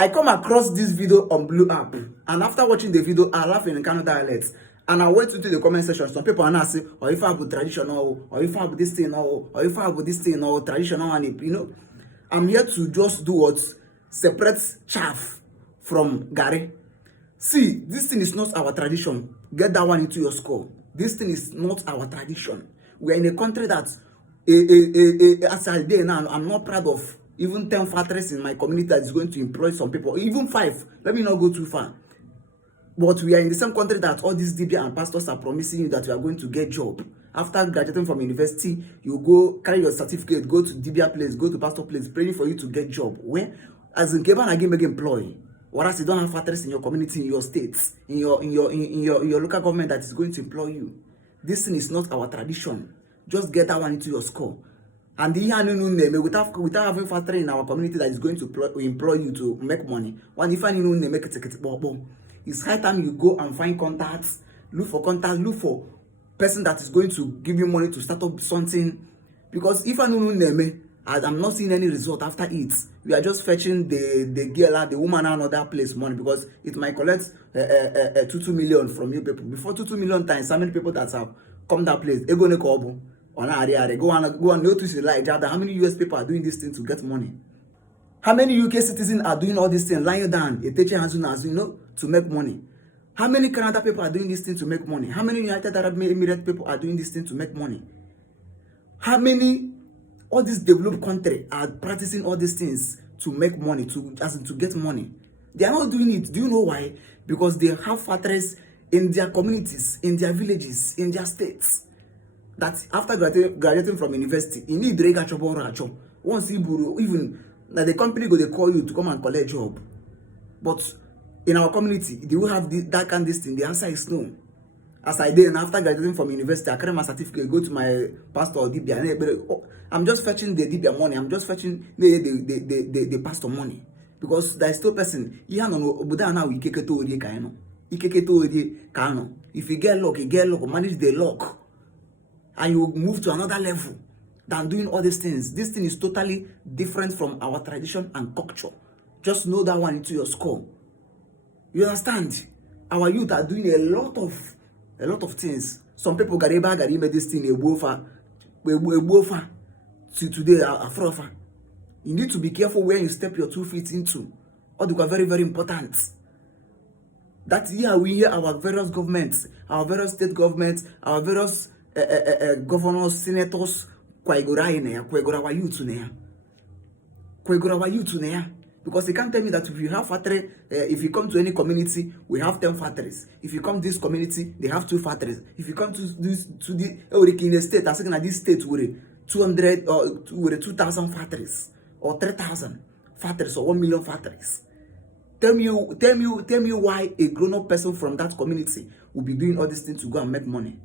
I come across this video on Blue app, and after watching the video, I laugh in Kano dialects. And I went into the comment section. Some people are now saying, or if I have traditional, or if I have this thing, or if I have this thing, or traditional, and you know, I'm here to just do what? Separate chaff from Gary. See, this thing is not our tradition. Get that one into your score. This thing is not our tradition. We are in a country that, as I did now, I'm not proud of even 10 factories in my community that is going to employ some people, even 5. Let me not go too far. But we are in the same country that all these DB and pastors are promising you that you are going to get job. After graduating from university, you go carry your certificate, go to DB place, go to pastor place, praying for you to get job. Where, as in Keban again, make employ. Whereas you don't have factories in your community, in your states, in your local government that is going to employ you. This thing is not our tradition. Just get that one into your score. And without having factory in our community that is going to employ you to make money. When if I make it, it's high time you go and find contacts, look for person that is going to give you money to start up something. Because if I'm not seeing any result after it, we are just fetching the girl, the woman another place money, because it might collect 2 million from you people. Before 2 million times, how many people that have come that place? Go and notice how many US people are doing this thing to get money. How many UK citizens are doing all this thing, lying down, to make money? How many Canada people are doing this thing to make money? How many United Arab Emirates people are doing this thing to make money? How many all these developed countries are practicing all these things to make money, to get money? They are not doing it. Do you know why? Because they have factories in their communities, in their villages, in their states. That after graduating from university, you need to get a job. Once you even that the company go they call you to come and collect job. But in our community, do you have that kind of this thing? The answer is no. As I did, and after graduating from university, I carry my certificate, go to my pastor or DBA. I'm just fetching the DBA money. I'm just fetching the pastor money. Because there is still person. If you get luck, manage the luck. And you move to another level than doing all these things. This thing is totally different from our tradition and culture. Just know that one into your score. You understand? Our youth are doing a lot of things. Some people got this thing to today afrofa. You need to be careful where you step your 2 feet into. All they are very, very important. That here we hear our various governments, our various state governments, our various governors, senators, kwegora our youth because you can't tell me that if you have factory, if you come to any community, we have 10 factories. If you come to this community, they have 2 factories. If you come to the state, I think that this state would 200 or 2,000 factories or 3,000 factories or 1 million factories. Tell me why a grown-up person from that community will be doing all these things to go and make money.